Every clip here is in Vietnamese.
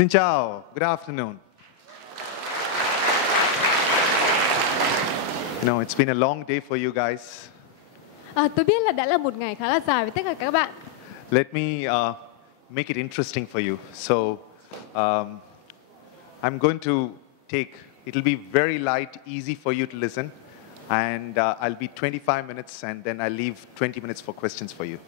Xin chào, good afternoon. You know, it's been a long day for you guys. Tôi biết là đã là một ngày khá là dài với tất cả các bạn. Let me make it interesting for you. So, I'm going to it'll be very light, easy for you to listen. And I'll be 25 minutes and then I'll leave 20 minutes for questions for you.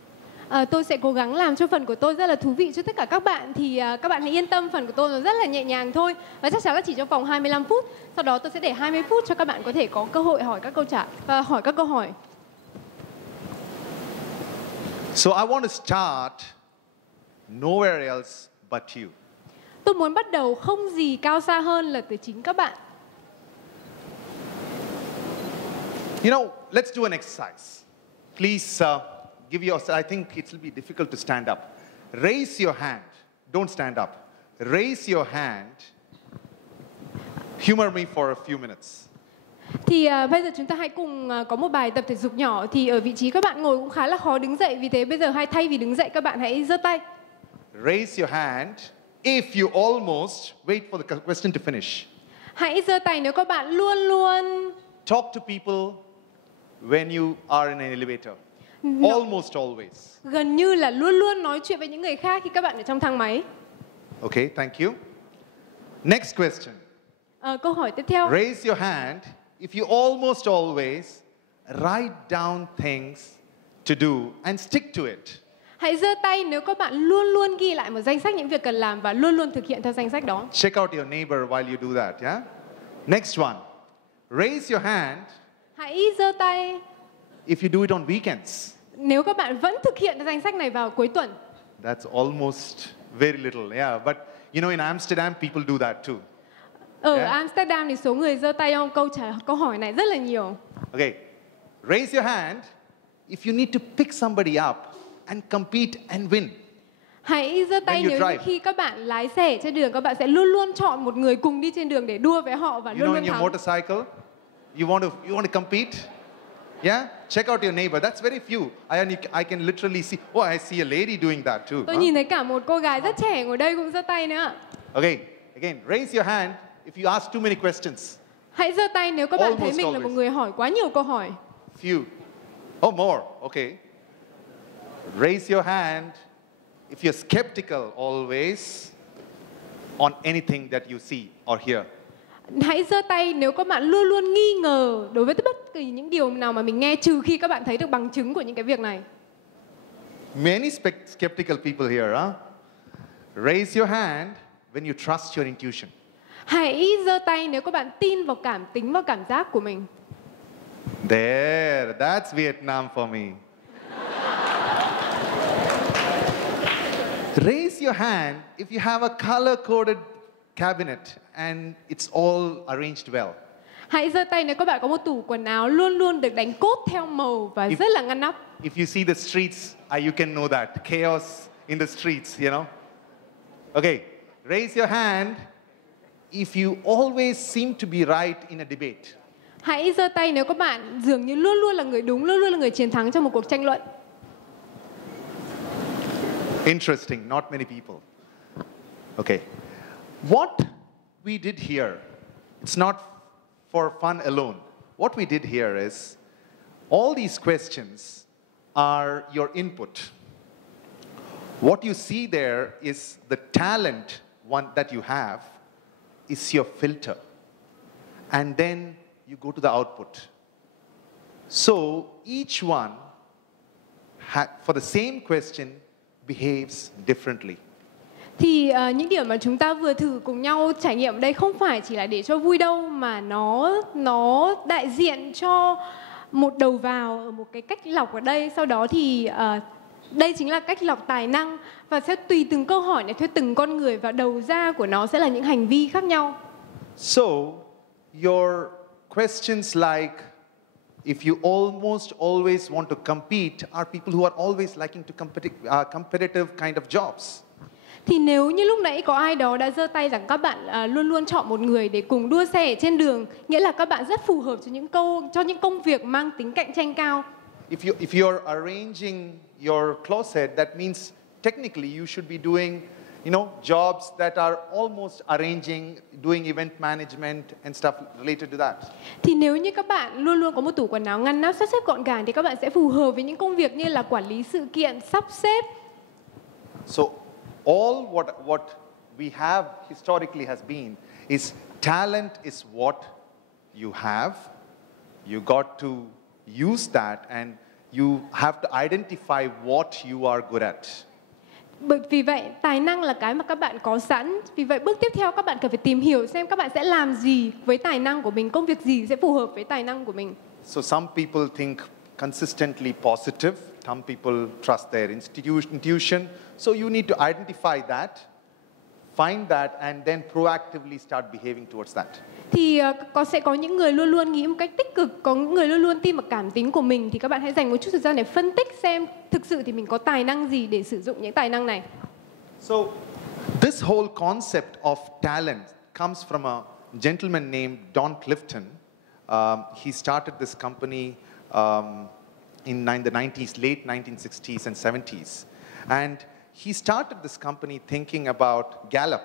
Tôi sẽ cố gắng làm cho phần của tôi rất là thú vị cho tất cả các bạn. Thì các bạn hãy yên tâm, phần của tôi nó rất là nhẹ nhàng thôi. Và chắc chắn là chỉ trong vòng 25 phút. Sau đó tôi sẽ để 20 phút cho các bạn có thể có cơ hội hỏi các câu hỏi. So I want to start nowhere else but you. Tôi muốn bắt đầu không gì cao xa hơn là từ chính các bạn. You know, let's do an exercise. Please give your, I think it will be difficult to stand up. Raise your hand. Don't stand up. Raise your hand. Humor me for a few minutes. Thì bây giờ chúng ta hãy cùng có một bài tập thể dục nhỏ. Thì ở vị trí các bạn ngồi cũng khá là khó đứng dậy. Vì thế bây giờ thay vì đứng dậy các bạn hãy giơ tay. Raise your hand if you almost wait for the question to finish. Hãy giơ tay nếu các bạn luôn luôn talk to people when you are in an elevator. Almost always. Gần như là luôn luôn nói chuyện với những người khác khi các bạn ở trong thang máy. Okay, thank you. Next question. Câu hỏi tiếp theo. Raise your hand if you almost always write down things to do and stick to it. Hãy giơ tay nếu các bạn luôn luôn ghi lại một danh sách những việc cần làm và luôn luôn thực hiện theo danh sách đó. Check out your neighbor while you do that, yeah? Next one. Raise your hand. Hãy giơ tay if you do it on weekends. Nếu các bạn vẫn thực hiện danh sách này vào cuối tuần. That's almost very little, yeah. But you know, in Amsterdam, people do that too. Ở Amsterdam thì số người giơ tay câu hỏi này rất là nhiều. Okay, raise your hand if you need to pick somebody up and compete and win. Hãy giơ tay nếu như khi các bạn lái xe trên đường, các bạn sẽ luôn luôn chọn một người cùng đi trên đường để đua với họ và luôn luôn thắng. You know, in your motorcycle, you want to compete. Yeah, check out your neighbor. That's very few. I can literally see. Oh, I see a lady doing that too. Tôi nhìn thấy cả một cô gái rất trẻ ngồi đây cũng giơ tay nữa. Okay, again, raise your hand if you ask too many questions. Hãy giơ tay nếu các bạn thấy mình là một người hỏi quá nhiều câu hỏi. Few. Oh, more. Okay. Raise your hand if you're skeptical always on anything that you see or hear. Hãy giơ tay nếu các bạn luôn luôn nghi ngờ đối với bất kỳ những điều nào mà mình nghe, trừ khi các bạn thấy được bằng chứng của những cái việc này. Many skeptical people here, huh? Raise your hand when you trust your intuition. Hãy giơ tay nếu các bạn tin vào cảm tính và cảm giác của mình. There, that's Vietnam for me. Raise your hand if you have a color-coded cabinet and it's all arranged well. Hãy giơ tay nếu các bạn có một tủ quần áo luôn luôn được đánh cốt theo màu và rất là ngăn nắp. If you see the streets, you can know that chaos in the streets, you know. Okay, raise your hand if you always seem to be right in a debate. Hãy giơ tay nếu các bạn dường như luôn luôn là người đúng, luôn luôn là người chiến thắng trong một cuộc tranh luận. Interesting, not many people. Okay. What we did here, it's not for fun alone. What we did here is, all these questions are your input. What you see there is the talent that you have is your filter. And then you go to the output. So each one, for the same question, behaves differently. Thì những điểm mà chúng ta vừa thử cùng nhau trải nghiệm đây không phải chỉ là để cho vui đâu, mà nó đại diện cho một đầu vào ở một cái cách lọc ở đây. Sau đó thì đây chính là cách lọc tài năng, và sẽ tùy từng câu hỏi này, theo từng con người, và đầu ra của nó sẽ là những hành vi khác nhau. So your questions like if you almost always want to compete are people who are always liking to competitive kind of jobs. Thì nếu như lúc nãy có ai đó đã giơ tay rằng các bạn luôn luôn chọn một người để cùng đua xe ở trên đường, nghĩa là các bạn rất phù hợp cho những công việc mang tính cạnh tranh cao. If you're arranging your closet, that means technically you should be doing jobs that are almost arranging, doing event management and stuff related to that. Thì nếu như các bạn luôn luôn có một tủ quần áo ngăn nắp, sắp xếp gọn gàng thì các bạn sẽ phù hợp với những công việc như là quản lý sự kiện, sắp xếp. So all what we have historically has been is talent is what you have. You got to use that and you have to identify what you are good at. Vì vậy, tài năng là cái mà các bạn có sẵn. Vì vậy, bước tiếp theo các bạn cần phải tìm hiểu xem các bạn sẽ làm gì với tài năng của mình, công việc gì sẽ phù hợp với tài năng của mình. So some people think consistently positive. Some people trust their intuition. So you need to identify that, find that, and then proactively start behaving towards that. Thì sẽ có những người luôn luôn nghĩ một cách tích cực, có những người luôn luôn tin vào cảm tính của mình. Thì các bạn hãy dành một chút thời gian để phân tích xem thực sự thì mình có tài năng gì để sử dụng những tài năng này. So this whole concept of talent comes from a gentleman named Don Clifton. He started this company in the 90s, late 1960s and 70s. And he started this company thinking about Gallup,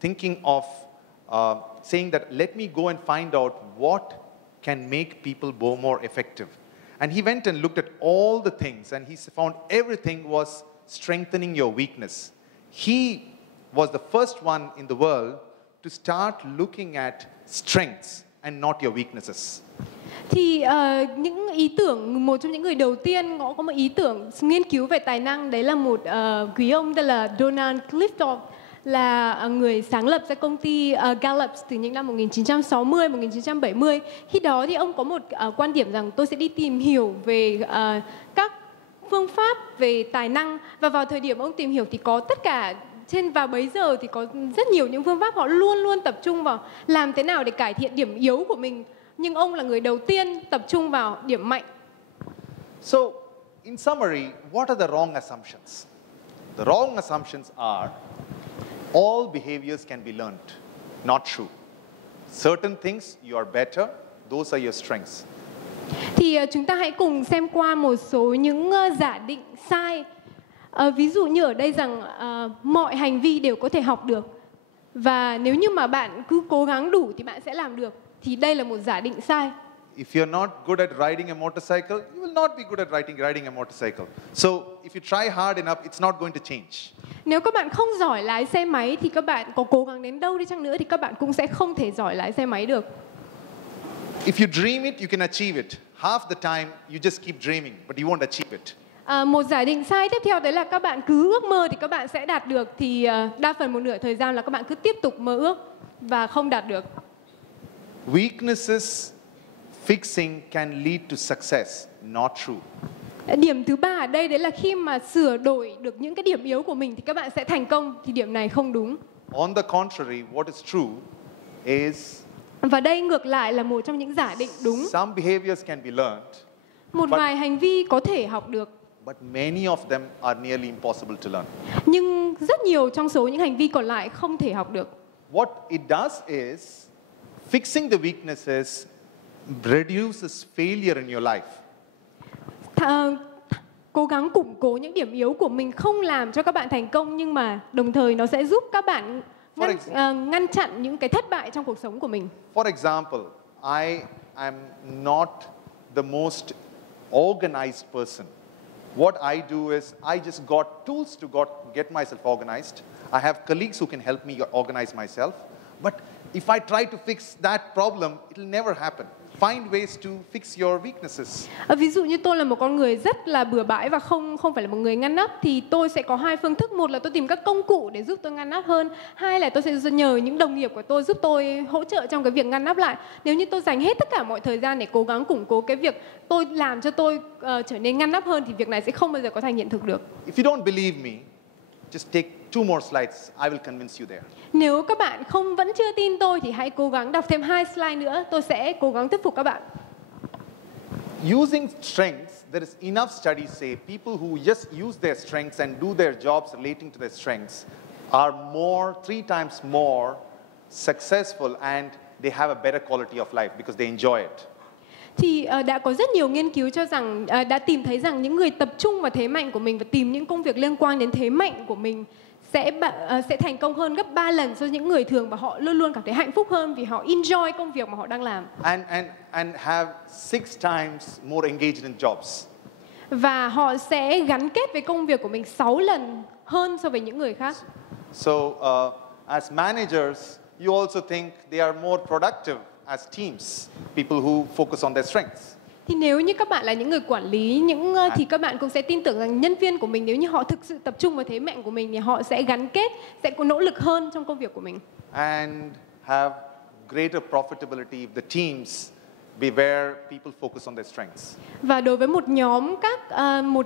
thinking of saying that let me go and find out what can make people more effective. And he went and looked at all the things and he found everything was strengthening your weakness. He was the first one in the world to start looking at strengths and not your weaknesses. Thì những ý tưởng, một trong những người đầu tiên có một ý tưởng nghiên cứu về tài năng, đấy là một quý ông tên là Donald Clifton, là người sáng lập ra công ty Gallup từ những năm 1960, 1970. Khi đó thì ông có một quan điểm rằng tôi sẽ đi tìm hiểu về các phương pháp về tài năng. Và vào thời điểm ông tìm hiểu thì có tất cả vào bấy giờ thì có rất nhiều những phương pháp, họ luôn luôn tập trung vào làm thế nào để cải thiện điểm yếu của mình. Nhưng ông là người đầu tiên tập trung vào điểm mạnh. So, in summary, what are the wrong assumptions? The wrong assumptions are all behaviors can be learned. Not true. Certain things you are better, those are your strengths. Thì chúng ta hãy cùng xem qua một số những giả định sai. Ví dụ như ở đây rằng mọi hành vi đều có thể học được. Và nếu như mà bạn cứ cố gắng đủ thì bạn sẽ làm được. Thì đây là một giả định sai. If you're not good at riding a motorcycle, you will not be good at riding a motorcycle. So, if you try hard enough, it's not going to change. Nếu các bạn không giỏi lái xe máy thì các bạn có cố gắng đến đâu đi chăng nữa thì các bạn cũng sẽ không thể giỏi lái xe máy được. If you dream it, you can achieve it. Half the time, you just keep dreaming, but you won't achieve it. Một giả định sai tiếp theo đấy là các bạn cứ ước mơ thì các bạn sẽ đạt được. Thì đa phần một nửa thời gian là các bạn cứ tiếp tục mơ ước và không đạt được. Weaknesses fixing can lead to success, not true. Điểm thứ ba ở đây đấy là khi mà sửa đổi được những cái điểm yếu của mình thì các bạn sẽ thành công, thì điểm này không đúng. On the contrary, what is true is và đây ngược lại là một trong những giả định đúng. Some behaviors can be learned. Một vài hành vi có thể học được. But many of them are nearly impossible to learn. Nhưng rất nhiều trong số những hành vi còn lại không thể học được. What it does is fixing the weaknesses reduces failure in your life. Cố gắng củng cố những điểm yếu của mình không làm cho các bạn thành công, nhưng mà đồng thời nó sẽ giúp các bạn ngăn chặn những cái thất bại trong cuộc sống của mình. For example, I am not the most organized person. What I do is I just got tools to get myself organized. I have colleagues who can help me organize myself. But if I try to fix that problem, it will never happen. Find ways to fix your weaknesses. Ví dụ như tôi là một con người rất là bừa bãi và không phải là một người ngăn nắp, thì tôi sẽ có hai phương thức. Một là tôi tìm các công cụ để giúp tôi ngăn nắp hơn. Hai là tôi sẽ nhờ những đồng nghiệp của tôi giúp tôi hỗ trợ trong cái việc ngăn nắp lại. Nếu như tôi dành hết tất cả mọi thời gian để cố gắng củng cố cái việc tôi làm cho tôi trở nên ngăn nắp hơn, thì việc này sẽ không bao giờ có thành hiện thực được. If you don't believe me, just take 2 more slides. I will convince you there. Nếu các bạn vẫn chưa tin tôi thì hãy cố gắng đọc thêm 2 slide nữa. Tôi sẽ cố gắng thuyết phục các bạn. Using strengths, there is enough studies say people who just use their strengths and do their jobs relating to their strengths are 3 times more successful and they have a better quality of life because they enjoy it. Thì đã có rất nhiều nghiên cứu cho rằng đã tìm thấy rằng những người tập trung vào thế mạnh của mình và tìm những công việc liên quan đến thế mạnh của mình sẽ thành công hơn gấp 3 lần so với những người thường, và họ luôn luôn cảm thấy hạnh phúc hơn vì họ enjoy công việc mà họ đang làm. And have 6 times more engaged in jobs. Và họ sẽ gắn kết với công việc của mình 6 lần hơn so với những người khác. So as managers, you also think they are more productive as teams, people who focus on their strengths. Thì nếu như các bạn là những người quản lý, thì các bạn cũng sẽ tin tưởng rằng nhân viên của mình, nếu như họ thực sự tập trung vào thế mạnh của mình thì họ sẽ gắn kết, sẽ có nỗ lực hơn trong công việc của mình. And have greater profitability if the teams be where people focus on their strengths. Và đối với một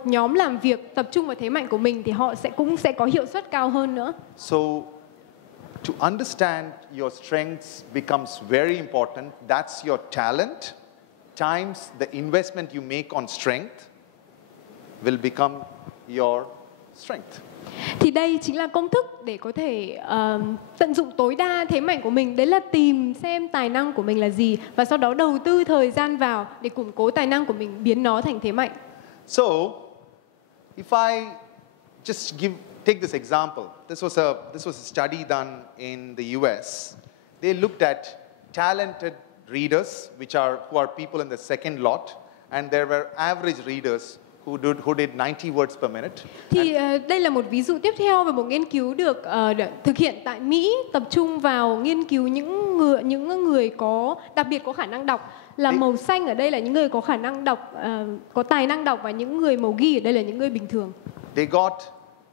nhóm làm việc tập trung vào thế mạnh của mình thì họ cũng sẽ có hiệu suất cao hơn nữa. So to understand your strengths becomes very important. That's your talent times the investment you make on strength will become your strength. Thì đây chính là công thức để có thể tận dụng tối đa thế mạnh của mình. Đấy là tìm xem tài năng của mình là gì và sau đó đầu tư thời gian vào để củng cố tài năng của mình, biến nó thành thế mạnh. So, if I just take this example, this was a study done in the US. They looked at talented readers, who are people in the second lot, and there were average readers who did 90 words per minute. Thì đây là một ví dụ tiếp theo về một nghiên cứu được thực hiện tại Mỹ, tập trung vào nghiên cứu những người đặc biệt có khả năng đọc. Là màu xanh ở đây là những người có khả năng đọc, có tài năng đọc, và những người màu ghi ở đây là những người bình thường. They got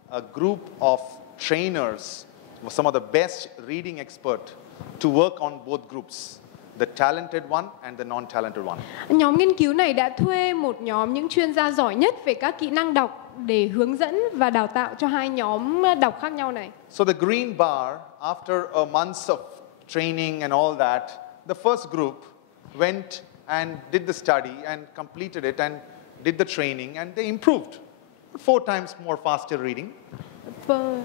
a group of trainers, some of the best reading experts, to work on both groups, the talented one and the non-talented one. Nhóm nghiên cứu này đã thuê một nhóm những chuyên gia giỏi nhất về các kỹ năng đọc để hướng dẫn và đào tạo cho hai nhóm đọc khác nhau này. So the green bar, after a month of training and all that, the first group went and did the study and completed it and did the training and they improved 4 times more faster reading. Per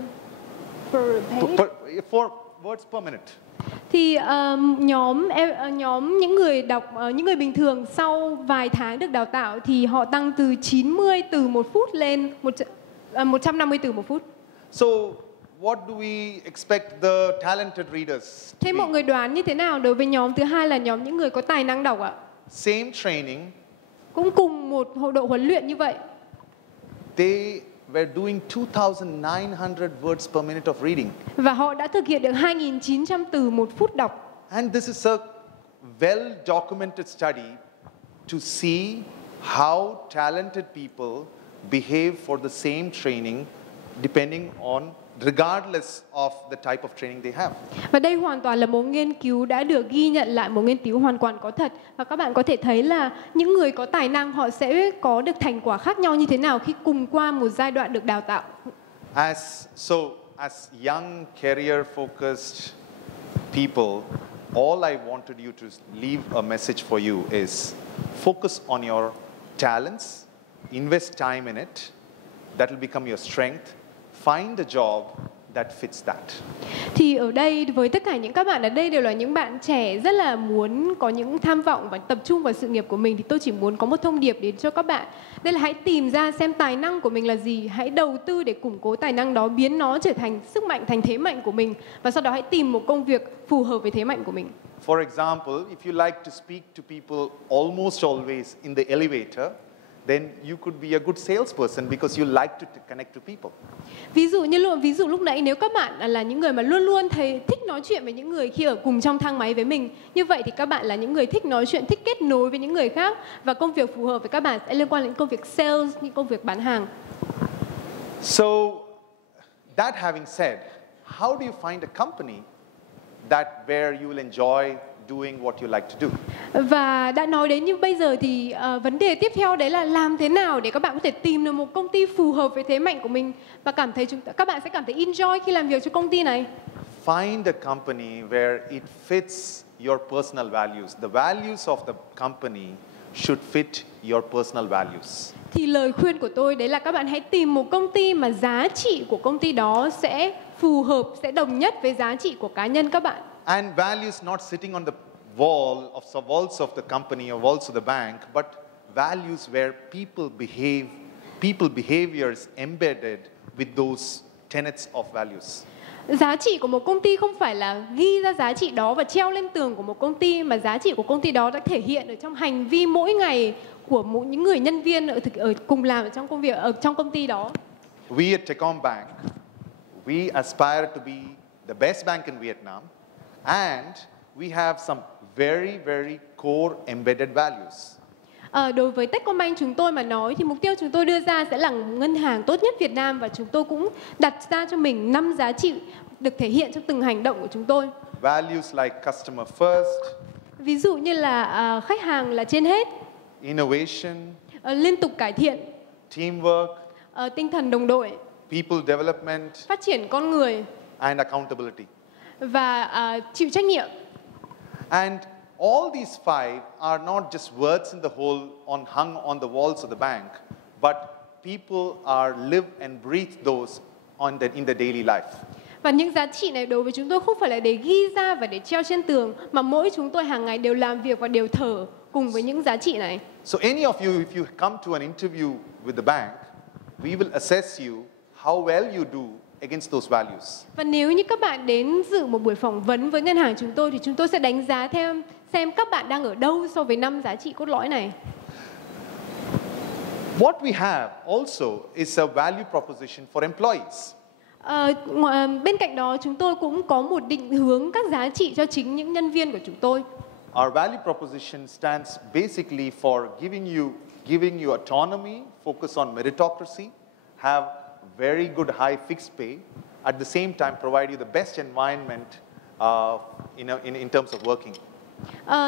page. 4 words per minute. Thì nhóm những người bình thường sau vài tháng được đào tạo thì họ tăng từ 90 từ 1 phút lên 150 từ 1 phút. So what do we expect the talented readers? Thế mọi người đoán như thế nào đối với nhóm thứ hai là nhóm những người có tài năng đọc ạ? Same training. Cũng cùng một độ huấn luyện như vậy. They were doing 2,900 words per minute of reading. Và họ đã thực hiện được 2.900 từ 1 phút đọc. And this is a well documented study to see how talented people behave for the same training regardless of the type of training they have. Và đây hoàn toàn là một nghiên cứu đã được ghi nhận lại, một nghiên cứu hoàn toàn có thật. Và các bạn có thể thấy là những người có tài năng họ sẽ có được thành quả khác nhau như thế nào khi cùng qua một giai đoạn được đào tạo. As young career focused people, all I wanted you to leave a message for you is focus on your talents, invest time in it, that will become your strength. Find a job that fits that. Thì ở đây với tất cả những các bạn ở đây đều là những bạn trẻ rất là muốn có những tham vọng và tập trung vào sự nghiệp của mình, thì tôi chỉ muốn có một thông điệp đến cho các bạn. Đây là hãy tìm ra xem tài năng của mình là gì, hãy đầu tư để củng cố tài năng đó, biến nó trở thành sức mạnh, thành thế mạnh của mình, và sau đó hãy tìm một công việc phù hợp với thế mạnh của mình. For example, if you like to speak to people almost always in the elevator, then you could be a good salesperson because you like to connect to people. Ví dụ lúc nãy, nếu các bạn là những người mà luôn luôn thích nói chuyện với những người khi ở cùng trong thang máy với mình, như vậy thì các bạn là những người thích nói chuyện, thích kết nối với những người khác, và công việc phù hợp với các bạn sẽ liên quan đến công việc sales, như công việc bán hàng. So that having said, how do you find a company where you will enjoy doing what you like to do? Và đã nói đến như bây giờ thì vấn đề tiếp theo đấy là làm thế nào để các bạn có thể tìm được một công ty phù hợp với thế mạnh của mình và các bạn sẽ cảm thấy enjoy khi làm việc cho công ty này. Find a company where it fits your personal values. The values of the company should fit your personal values. Thì lời khuyên của tôi đấy là các bạn hãy tìm một công ty mà giá trị của công ty đó sẽ phù hợp, sẽ đồng nhất với giá trị của cá nhân các bạn. And values not sitting on the walls of the company or walls of the bank, but values where people behaviors embedded with those tenets of values. Giá trị của một công ty không phải là ghi ra giá trị đó và treo lên tường của một công ty, mà giá trị của công ty đó đã thể hiện ở trong hành vi mỗi ngày của những người nhân viên ở cùng làm ở trong công việc ở trong công ty đó. We at Techcombank, we aspire to be the best bank in Vietnam, and we have some very, very core embedded values. Đối với Techcombank chúng tôi mà nói thì mục tiêu chúng tôi đưa ra sẽ là ngân hàng tốt nhất Việt Nam, và chúng tôi cũng đặt ra cho mình 5 giá trị được thể hiện trong từng hành động của chúng tôi. Values like customer first, Ví dụ như là khách hàng là trên hết, innovation, liên tục cải thiện, teamwork, tinh thần đồng đội, people development, phát triển con người and accountability. và chịu trách nhiệm. And all these five are not just words in the whole hung on the walls of the bank, but people are live and breathe those in the daily life. Và những giá trị này đối với chúng tôi không phải là để ghi ra và để treo trên tường, mà mỗi chúng tôi hàng ngày đều làm việc và đều thở cùng với những giá trị này. So any of you, if you come to an interview with the bank, we will assess you how well you do against those values. Và nếu như các bạn đến dự một buổi phỏng vấn với ngân hàng chúng tôi thì chúng tôi sẽ đánh giá theo xem các bạn đang ở đâu so với 5 giá trị cốt lõi này. What we have also is a value proposition for employees. Bên cạnh đó chúng tôi cũng có một định hướng các giá trị cho chính những nhân viên của chúng tôi. Our value proposition stands basically for giving you autonomy, focus on meritocracy, have very good high fixed pay, at the same time provide you the best environment in terms of working.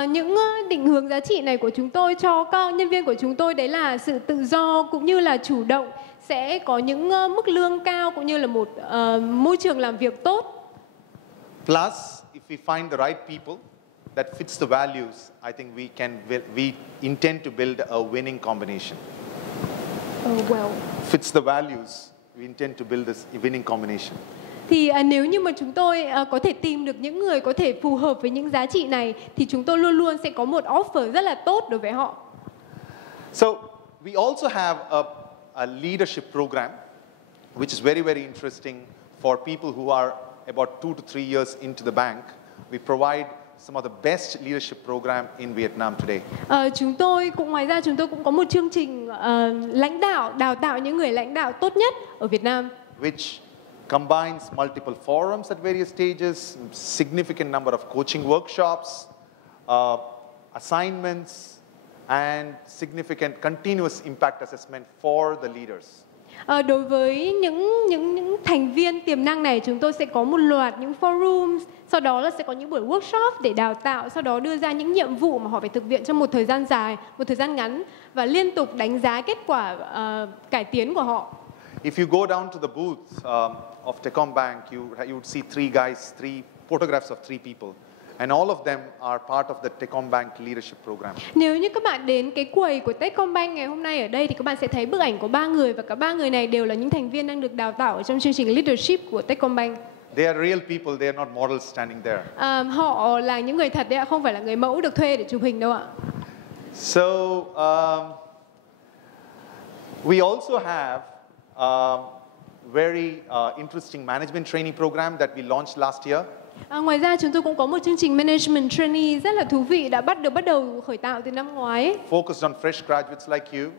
Những định hướng giá trị này của chúng tôi cho các nhân viên của chúng tôi đấy là sự tự do cũng như là chủ động, sẽ có những mức lương cao cũng như là một môi trường làm việc tốt. Plus, if we find the right people that fits the values, I think we intend to build a winning combination. Fits the values, we intend to build this winning combination. Thì nếu như mà chúng tôi có thể tìm được những người có thể phù hợp với những giá trị này thì chúng tôi luôn luôn sẽ có một offer rất là tốt đối với họ. So we also have a leadership program which is very, very interesting for people who are about 2 to 3 years into the bank. We provide some of the best leadership program in Vietnam today. Ngoài ra chúng tôi cũng có một chương trình lãnh đạo, đào tạo những người lãnh đạo tốt nhất ở Việt Nam. Which combines multiple forums at various stages, significant number of coaching workshops, assignments, and significant continuous impact assessment for the leaders. Đối với những thành viên tiềm năng này, chúng tôi sẽ có một loạt những forum, sau đó là sẽ có những buổi workshop để đào tạo, sau đó đưa ra những nhiệm vụ mà họ phải thực hiện trong một thời gian dài, một thời gian ngắn, và liên tục đánh giá kết quả cải tiến của họ. If you go down to the booth of Techcombank, you would see three photographs of 3 people. And all of them are part of the Techcombank leadership program. Nếu như các bạn đến cái quầy của Techcombank ngày hôm nay ở đây thì các bạn sẽ thấy bức ảnh của 3 người, và cả 3 người này đều là những thành viên đang được đào tạo ở trong chương trình leadership của Techcombank. They are real people, they are not models standing there. Họ là những người thật đấy ạ, không phải là người mẫu được thuê để chụp hình đâu ạ. So we also have very interesting management training program that we launched last year. Ngoài ra chúng tôi cũng có một chương trình management trainee rất là thú vị đã bắt đầu khởi tạo từ năm ngoái. Focused on fresh graduates like you.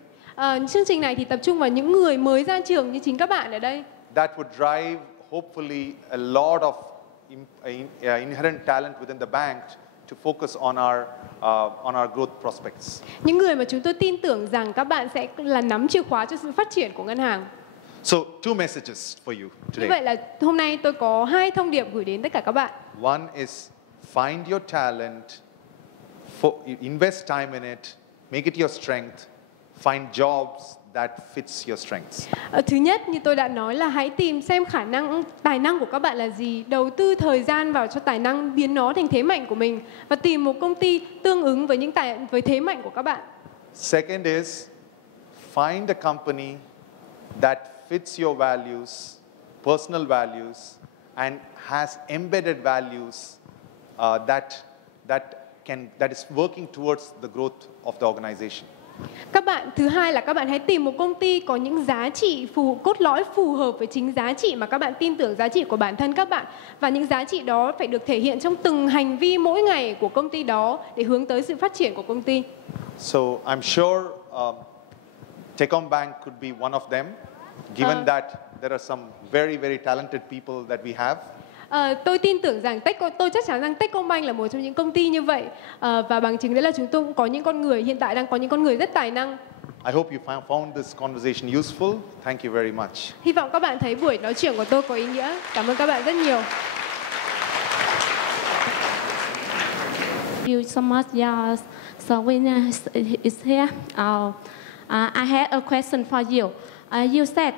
Chương trình này thì tập trung vào những người mới ra trường như chính các bạn ở đây. That would drive hopefully a lot of inherent talent within the bank to focus on our growth prospects. Những người mà chúng tôi tin tưởng rằng các bạn sẽ là nắm chìa khóa cho sự phát triển của ngân hàng. So, 2 messages for you Như today. vậy là hôm nay tôi có 2 thông điệp gửi đến tất cả các bạn. One is find your talent, invest time in it, make it your strength, find jobs that fits your strengths. Thứ nhất, như tôi đã nói, là hãy tìm xem tài năng của các bạn là gì, đầu tư thời gian vào cho tài năng, biến nó thành thế mạnh của mình, và tìm một công ty tương ứng với thế mạnh của các bạn. Second is find a company that fits your values, personal values, and has embedded values that is working towards the growth of the organization. Thứ hai là các bạn hãy tìm một công ty có những giá trị cốt lõi phù hợp với chính giá trị mà các bạn tin tưởng, giá trị của bản thân các bạn, và những giá trị đó phải được thể hiện trong từng hành vi mỗi ngày của công ty đó để hướng tới sự phát triển của công ty. So I'm sure Techcombank could be one of them, given that there are some very, very talented people that we have. Tôi tin tưởng rằng tôi chắc chắn rằng Techcombank là một trong những công ty như vậy, và bằng chứng đấy là chúng tôi cũng có những con người, hiện tại đang có những con người rất tài năng. I hope you found this conversation useful. Thank you very much. Hy vọng các bạn thấy buổi nói chuyện của tôi có ý nghĩa. Cảm ơn các bạn rất nhiều. Thank you so much. Yeah. So when is here, I have a question for you. You said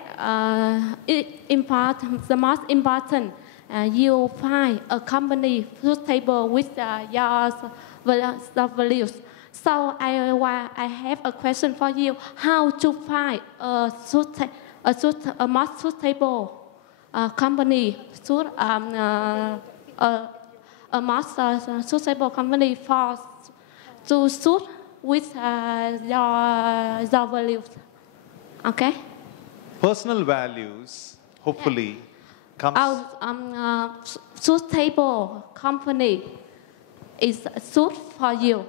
the most important. You find a company suitable with your values. So I have a question for you: how to find a most suitable company, a most suitable company to suit with your values? Okay. Personal values, hopefully, comes. Suitable company is suit for you.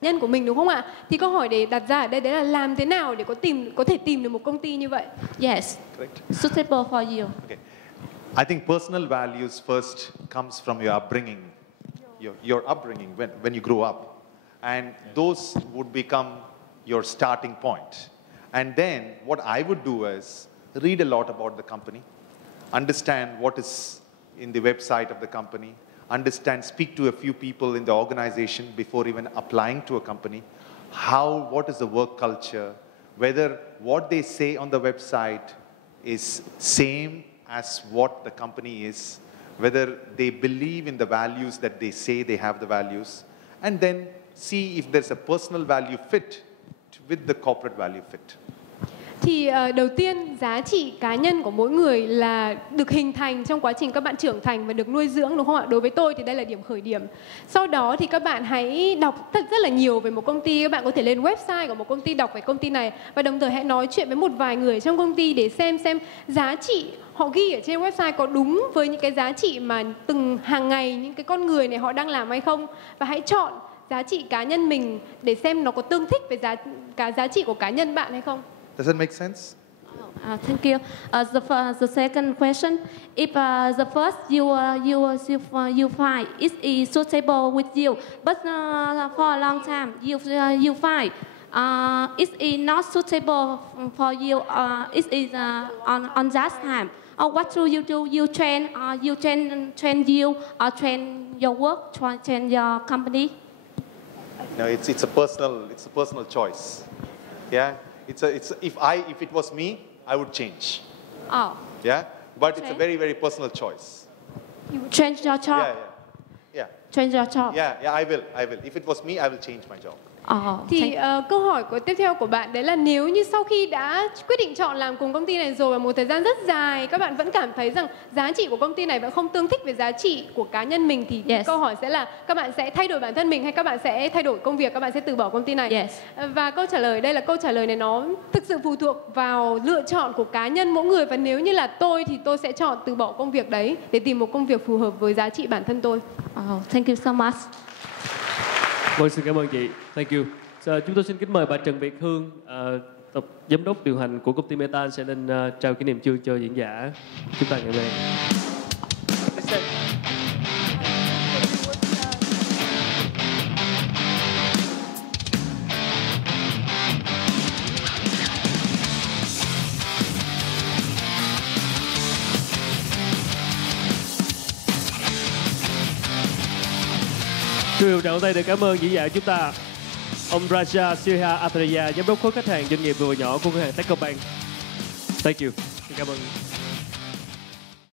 Nhân của mình đúng không ạ? Thì câu hỏi để đặt ra ở đây đấy là làm thế nào để có thể tìm được một công ty như vậy? Yes. Correct. Suitable for you. Okay. I think personal values first comes from your upbringing, your upbringing when you grow up, and those would become your starting point. And then what I would do is read a lot about the company, understand what is in the website of the company, speak to a few people in the organization before even applying to a company, what is the work culture, whether what they say on the website is same as what the company is, whether they believe in the values that they say they have the values, and then see if there's a personal value fit with the corporate value fit. Thì đầu tiên, giá trị cá nhân của mỗi người là được hình thành trong quá trình các bạn trưởng thành và được nuôi dưỡng, đúng không ạ? Đối với tôi thì đây là điểm khởi điểm. Sau đó thì các bạn hãy đọc rất là nhiều về một công ty. Các bạn có thể lên website của một công ty, đọc về công ty này, và đồng thời hãy nói chuyện với một vài người trong công ty để xem giá trị họ ghi ở trên website có đúng với những cái giá trị mà từng hàng ngày những cái con người này họ đang làm hay không. Và hãy chọn giá trị cá nhân mình để xem nó có tương thích với giá trị của cá nhân bạn hay không. Does that make sense? Thank you. The second question: if the first you find is suitable with you, but for a long time you find is not suitable for you, is on that time. What do you do? You train you or train your work, train your company? No, it's a personal choice. Yeah. If it was me, I would change. Oh. Yeah, but it's a very, very personal choice. You would change your job. Yeah. Change your job. Yeah, I will. If it was me, I will change my job. Thì câu hỏi tiếp theo của bạn đấy là nếu như sau khi đã quyết định chọn làm cùng công ty này rồi và một thời gian rất dài các bạn vẫn cảm thấy rằng giá trị của công ty này vẫn không tương thích với giá trị của cá nhân mình, thì câu hỏi sẽ là các bạn sẽ thay đổi bản thân mình hay các bạn sẽ thay đổi công việc, các bạn sẽ từ bỏ công ty này. Và câu trả lời đây là câu trả lời này nó thực sự phụ thuộc vào lựa chọn của cá nhân mỗi người, và nếu như là tôi thì tôi sẽ chọn từ bỏ công việc đấy để tìm một công việc phù hợp với giá trị bản thân tôi. Thank you so much. Vâng, xin cảm ơn chị. Thank you. Chúng tôi xin kính mời bà Trần Việt Hương, giám đốc điều hành của công ty Meta sẽ lên trao kỷ niệm chương cho diễn giả chúng ta ngày hôm nay. Trưa trọng tay để cảm ơn diễn giả chúng ta, ông Raja Sridhar Athreya, giám đốc khối khách hàng doanh nghiệp vừa và nhỏ của ngân hàng Techcombank. Thank you. Xin cảm ơn.